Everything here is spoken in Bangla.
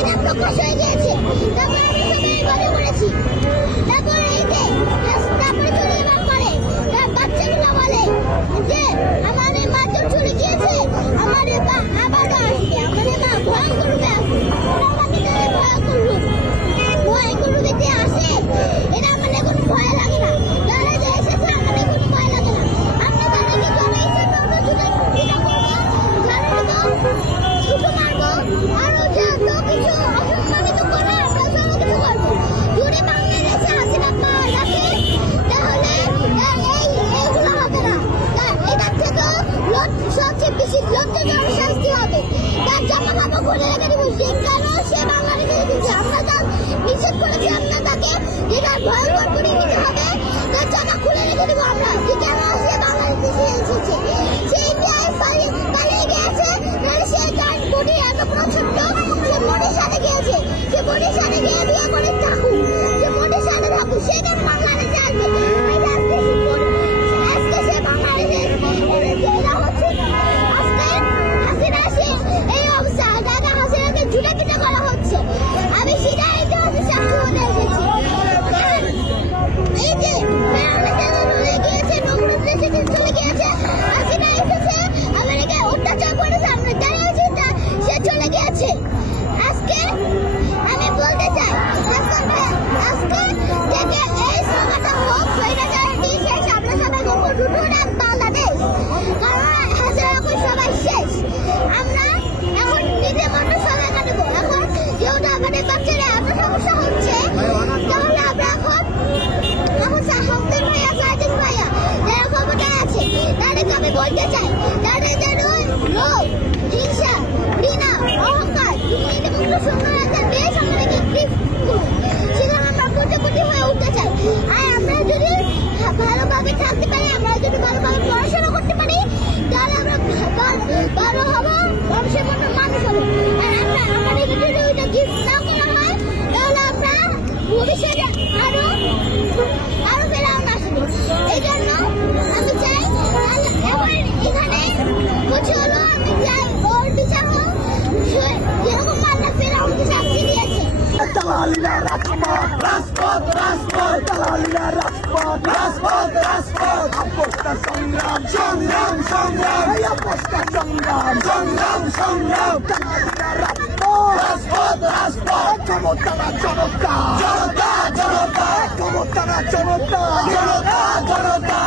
এটা প্রকাশ হয়ে গিয়েছে। তারপর আমরা সবাই ঘরে পড়েছি। তারপরে এই যে তারপরে চলে যাওয়ার পরে তার বাচ্চাগুলো বলে যে আমাদের মা তো চলে গিয়েছে, আমাদের মা আবারও আসবে, আমাদের মা ভয়ঙ্কর রূপে আসবে। আমাদের ভয়ঙ্কর রূপ, ভয়ঙ্কর রূপে আসে, এটা আমাদের কোনো ভয় লাগে না। তারা যে এসেছে আমাদের কোনো ভয় লাগে না। আমরা তাদেরকে চলে এসে ছুটো মারবো, ছুটো মারবো, আরো যত কিছু অসম্মানিত করে আমরা সব কিছু করবো। যদি বাংলাদেশে হাসিনা পা রাখে তাহলে এইগুলো হবে না। এটার থেকেও সবচেয়ে বেশি লজ্জাজনক শাস্তি হবে। তার জামা কাপড় খুলে রেখে দিব, যে কেন সে বাংলাদেশে এসেছে। আমরা তার নিষেধ করেছি, আমরা তাকে যেটা ভয়ঙ্কর করে নিতে হবে, তার জামা খুলে রেখে দিব আমরা, যে কেন সে বাংলাদেশে এসেছে। সেই পালিয়ে গিয়েছে, নাহলে সে তার বডি এত প্রচন্ড, সে বডির সাথে গিয়েছে, সে বডির সাথে গিয়ে বিয়ে করে থাকুক, সে বডির সাথে থাকুক, সে কেন বাংলাদেশে আসবে। আজকে সে বাংলাদেশে এরা হচ্ছে আজকে হাসিনা সে এই অবস্থা, দাদা হাসিনাকে জুড়ে পিটা করা হচ্ছে। আমি সেটা এটা হচ্ছে সাক্ষী হতে এসেছি। এই যে চলে গিয়েছে, নগরুল দেশে চলে গিয়েছে, হাসিনা এসেছে, আমেরিকায় অত্যাচার করেছে, আমরা দাঁড়িয়েছি, সে চলে গিয়েছে। আজকে আমি বলতে চাই আজকে থেকে এই সময়টা হোক স্বৈরাচারী শেষ, আমরা সবাই রুটুরাম বাংলাদেশ, কারণ হাসিনা এখন সবাই শেষ। আমরা এখন নিজে মানুষ সবাই কাটবো। এখন যেহেতু আমাদের বাচ্চারা এত সমস্যা হচ্ছে, তাহলে আমরা এখন হকদের ভাইয়া, সাইদিন ভাইয়া যারা ক্ষমতায় আছে তাদেরকে আমি বলতে চাই, তাদের যেন লোভ, হিংসা, ঘৃণা, অহংকার, সুন্দর একটা দেশ আমাদেরকে গিফট করুন। সেখানে আমরা কোটিপতি হয়ে উঠতে চাই। আর আমরা যদি ভালোভাবে থাকতে পারি, আমরা যদি ভালোভাবে পড়াশোনা করতে পারি, তাহলে আমরা ভালো হবো, মানুষের মতো মানুষ হবো। আর আমরা আমাদের যদি ওইটা গিফট না করা হয়, তাহলে আমরা ভবিষ্যতে আরো ফেরাউন আসবে। এই জন্য আমি চাই এখন এখানে কিছু হলো, আমি চাই ওর বিচার হোক, যেরকম আমরা ফেরাউনকে শাস্তি দিয়েছে। দালালিরা রাজপথ, রাজপথ, রাজপথ, দালালিরা রাজপথ, রাজপথ, রাজপথ, আপোষটা সংগ্রাম, সংগ্রাম, সংগ্রাম, এই আপোষটা সংগ্রাম, সংগ্রাম, সংগ্রাম, দালালিরা রাজপথ, রাজপথ, রাজপথ, ক্ষমতারা জনতা, জনতা, জনতা, ক্ষমতারা জনতা, জনতা, জনতা,